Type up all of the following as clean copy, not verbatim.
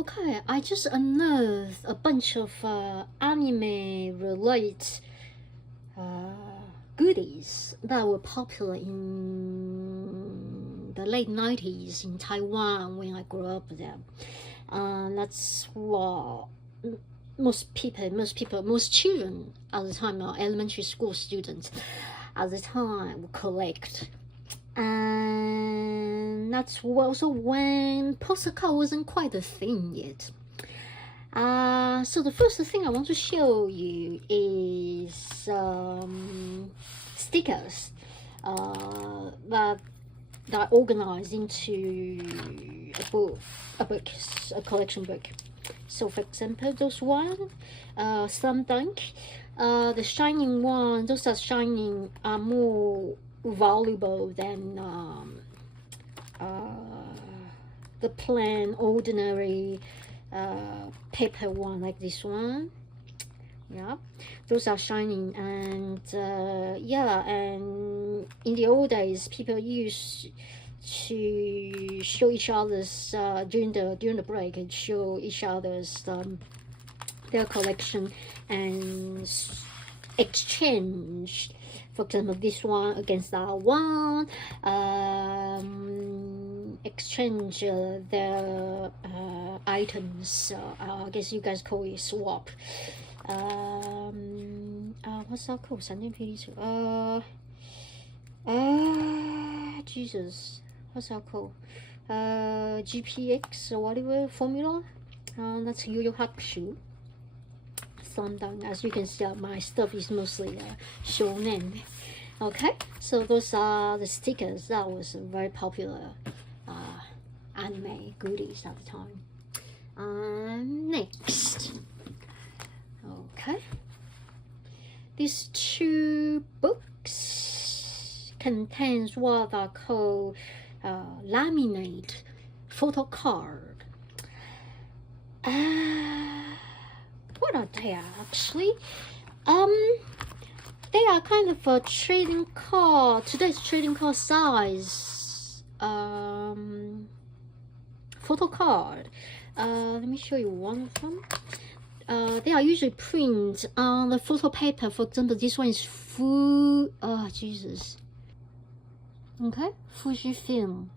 Okay, I just unearthed a bunch of anime related goodies that were popular in the late 90s in Taiwan when I grew up there. That's what most children at the time, elementary school students at the time, would collect. And that's also when postcard wasn't quite a thing yet. So the first thing I want to show you is stickers that are organized into a collection book. So for example, those one, Slam Dunk, the shining one, those are shining are more valuable than the plain ordinary paper one like this one. Yeah, those are shining. And yeah, and in the old days people used to show each other's during the break and show each other's their collection and exchange. For example, this one against that one, exchange their items. I guess you guys call it swap. What's that called? 闪电霹雳车. Jesus, what's that called? GPX or whatever formula. That's Yu Yu Hakusho. Slam Dunk. As you can see, my stuff is mostly shonen. Okay, so those are the stickers that was very popular anime goodies at the time. Next, okay, these two books contains what are called laminate photo card. What are they actually? They are kind of a trading card, today's trading card size photo card. Let me show you one of them. They are usually print on the photo paper. For example, this one is Jesus. Okay, Fujifilm.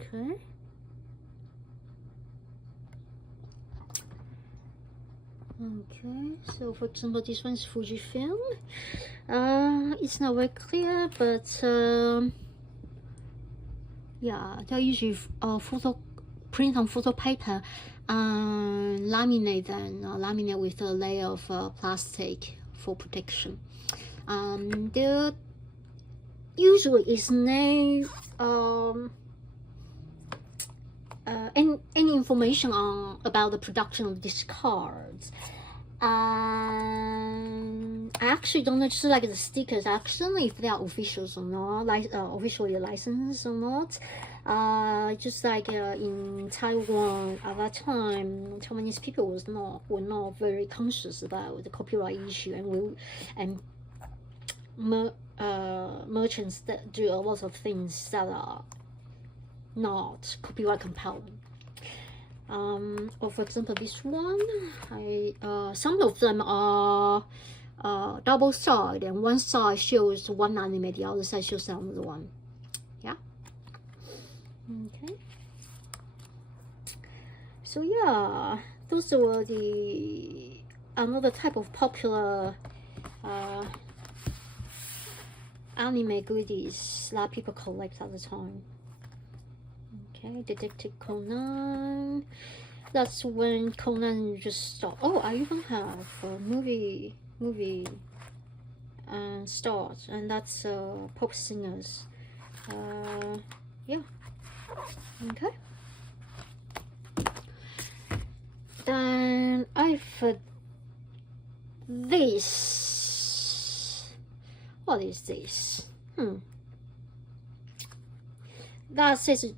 Okay. Okay, so for example, this one is Fujifilm. It's not very clear, but yeah, they're usually print on photo paper and laminate with a layer of plastic for protection. There usually is no any information about the production of these cards. I actually don't know, just like the stickers, actually, if they are officials or not, officially licensed or not. Just like in Taiwan at that time, Taiwanese people were not very conscious about the copyright issue, and merchants that do a lot of things that are not copyright compelling. Or for example, this one, some of them are double side, and one side shows one anime, the other side shows another one. Yeah. Okay. So yeah, those were another type of popular anime goodies that people collect at the time. Okay, Detective Conan. That's when Conan just stopped. Oh, I even have a movie start, and that's pop singers. Yeah. Okay. Then I've this. What is this? That says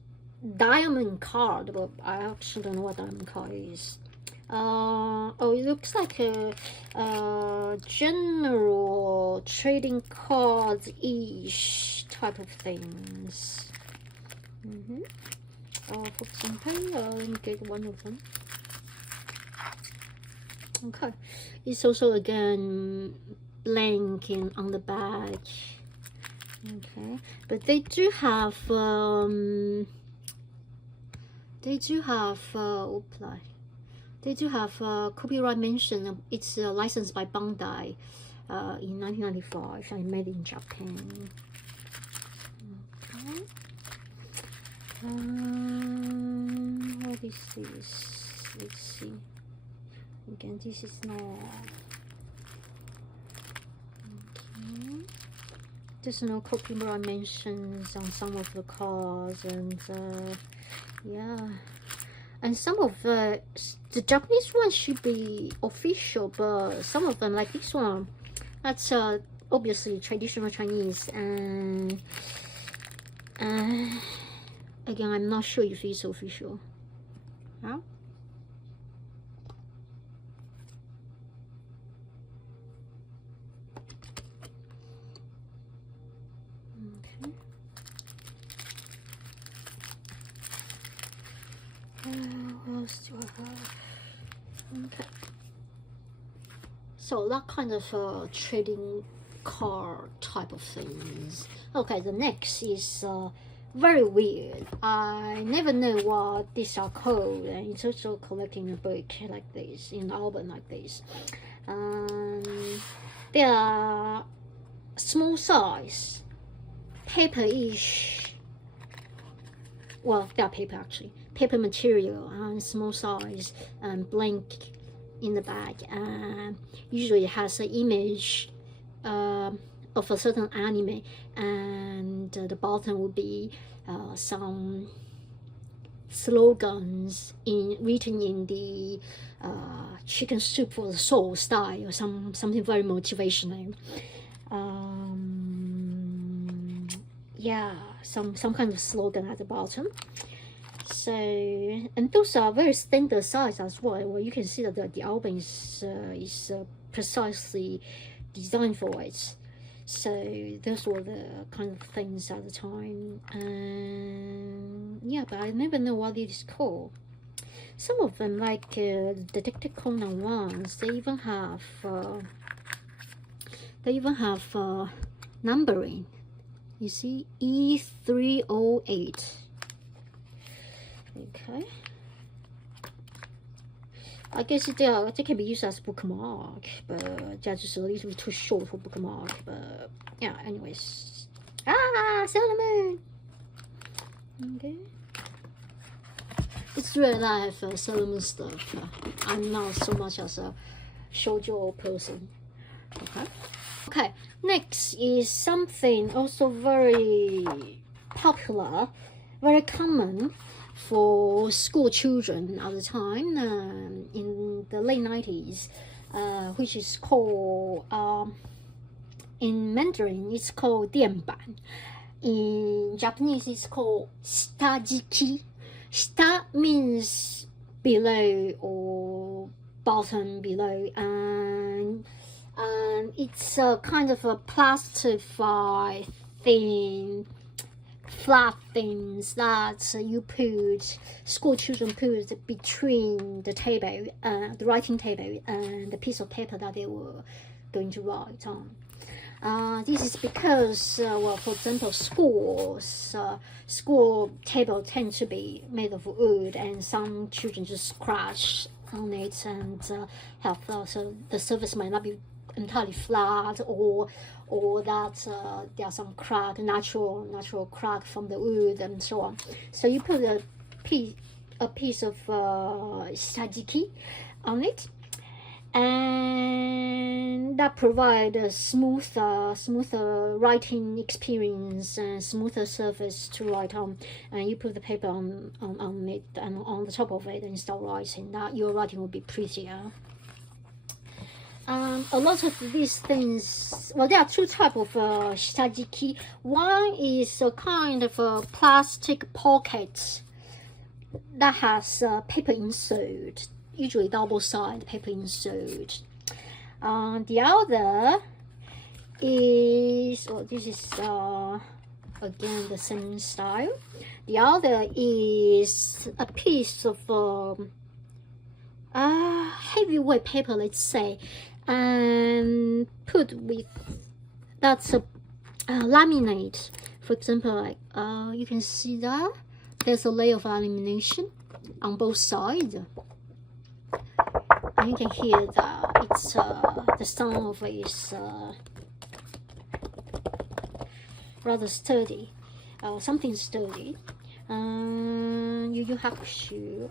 diamond card, but I actually don't know what diamond card is. Oh, it looks like a general trading cards-ish type of things. For example, let me get one of them. Okay, it's also again blanking on the back. Okay, but they do have copyright mention. It's licensed by Bandai in 1995 and made in Japan. Okay. What is this? Let's see. Again, this is not. Okay. There's no copyright mentions on some of the cards, and yeah. And some of the Japanese ones should be official, but some of them, like this one, that's obviously traditional Chinese. And again, I'm not sure if it's official. Huh? Okay. What else do I have? Okay. So that kind of trading card type of things. Okay, the next is very weird. I never know what these are called, and it's also collecting a book like this, in an album like this. They are small size, paper-ish. Well, they are paper actually. Paper material and small size and blank in the back, and usually it has an image of a certain anime, and the bottom would be some slogans written in the chicken soup for the soul style, or something very motivational. Yeah, some kind of slogan at the bottom. So, and those are very standard size as well. Well, you can see that the album is precisely designed for it. So those were the kind of things at the time. And yeah, but I never know what it is called. Some of them, like the Detective Conan ones, they even have numbering. You see, E308. Okay. I guess they can be used as bookmark, but they're just a little bit too short for bookmark. But yeah, anyways. Sailor Moon. Okay. It's real life Sailor Moon stuff. I'm not so much as a shoujo person. Okay. Okay. Next is something also very popular, very common for school children at the time, in the late 90s, which is called, in Mandarin, it's called 电板. In Japanese, it's called 下敷き. 下 means below or bottom below, and it's a kind of a plastified thing, flat things that school children put between the table, the writing table, and the piece of paper that they were going to write on. This is because, well, for example, school table tend to be made of wood, and some children just scratch on it and so the surface might not be entirely flat, or that there are some crack, natural crack from the wood and so on. So you put a piece of sajiki on it, and that provide a smoother writing experience and smoother surface to write on. And you put the paper on it and on the top of it and start writing. That your writing will be prettier. A lot of these things, well, there are two types of sajiki. One is a kind of a plastic pocket that has paper insert, usually double-sided paper insert. The other is, this is again the same style. The other is a piece of heavyweight paper, let's say, and put with that's a laminate. For example, like you can see that there's a layer of lamination on both sides, and you can hear that it's the sound of it is rather sturdy, something sturdy. You have to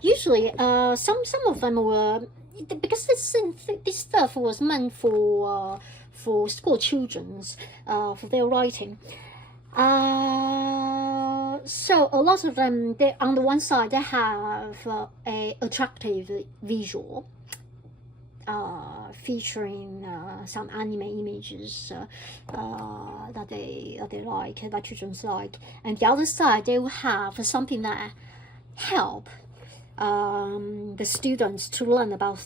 usually some of them were, because this stuff was meant for school children's for their writing. So a lot of them, they on the one side they have a attractive visual featuring some anime images that they like, that children like, and the other side they will have something that help the students to learn about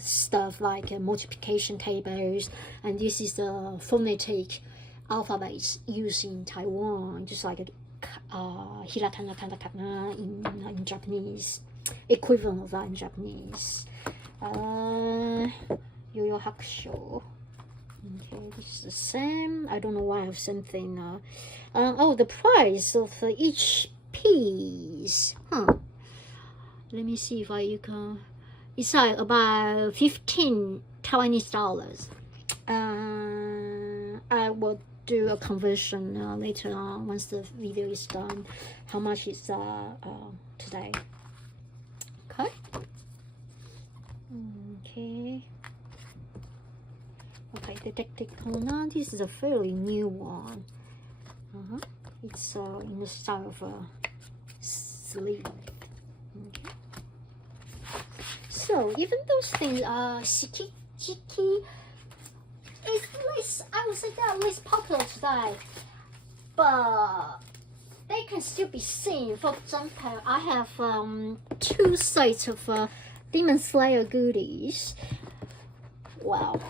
stuff like multiplication tables, and this is the phonetic alphabets used in Taiwan, just like hiragana, katakana in Japanese, equivalent of that in Japanese. Yo-yo hakusho. Okay, this is the same. I don't know why I have something. Oh, the price of each piece. Let me see if you can. It's like about 15 Taiwanese dollars. I will do a conversion later on once the video is done. How much is today? Okay. Okay, Detective Conan. This is a fairly new one. It's in the style of a sleeve. Okay. So even those things are shiki, it's less, I would say they're less popular today, but they can still be seen. For example, I have 2 sets of Demon Slayer goodies. Wow,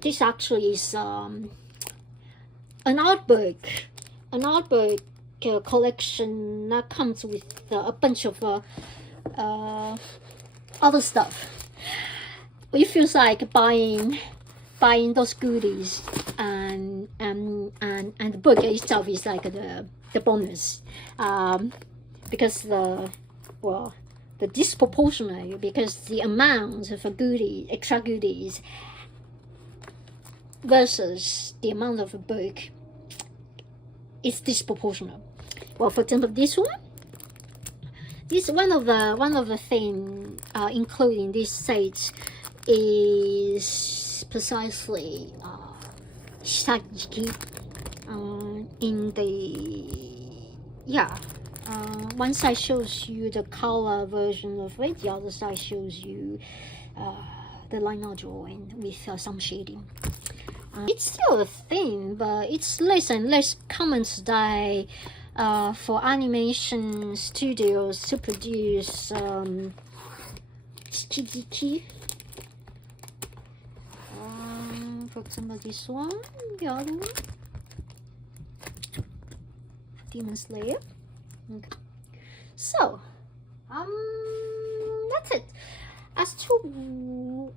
this actually is an art book collection that comes with a bunch of other stuff. It feels like buying those goodies, and the book itself is like the bonus, because the disproportionate, because the amount of extra goodies versus the amount of a book is disproportionate. Well, for example, this one. This one of the thing including this set is precisely shitaki. In the one side shows you the color version of it, the other side shows you the line art drawing with some shading. It's still a thing, but it's less and less common today for animation studios to produce shikijiki. For example, this one, the other one, Demon Slayer. Okay. So, that's it. As to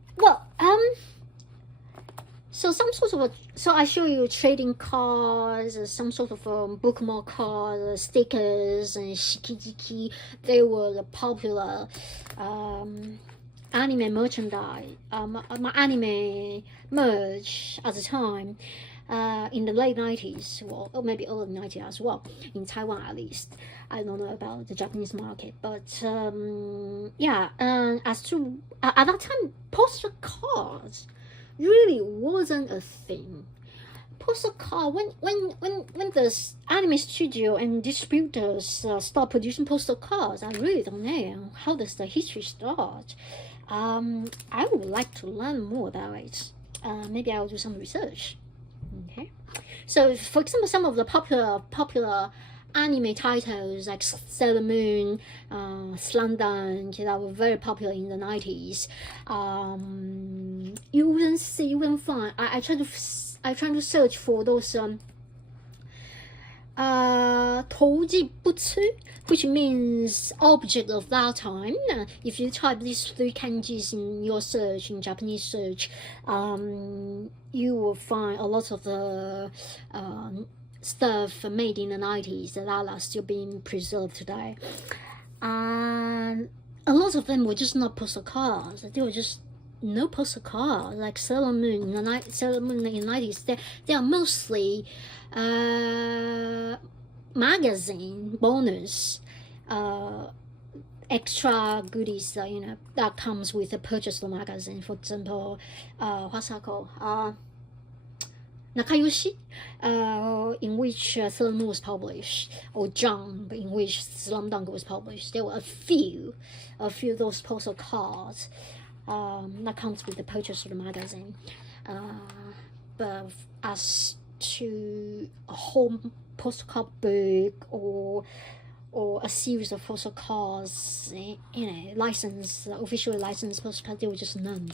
so some sort of so I show you trading cards, some sort of bookmark cards, stickers, and shikijiki. They were the popular anime merchandise, anime merch at the time, in the late 90s, or maybe early 90s as well, in Taiwan at least. I don't know about the Japanese market, but as to at that time, poster cards really wasn't a thing. Poster card, when the anime studio and distributors start producing poster cards, I really don't know how does the history start. I would like to learn more about it. Maybe I'll do some research. Okay, so for example, some of the popular anime titles like Sailor Moon, Slam Dunk, that were very popular in the 90s. You wouldn't find. I try to search for those 投迹不出, which means object of that time. If you type these three kanjis in your search, in Japanese search, you will find a lot of the stuff made in the 90s that are still being preserved today. And a lot of them were just not postcards. They were just no postcard, like Sailor Moon in the 90s. They are mostly magazine bonus, extra goodies that that comes with the purchase of the magazine. For example, what's that called? Nakayoshi, in which Sailor Moon was published, or Jump, in which Slam Dunk was published. There were a few of those postal cards that comes with the purchase of the magazine. But as to a whole postcard book or a series of postal cards, officially licensed postcards, there were just none.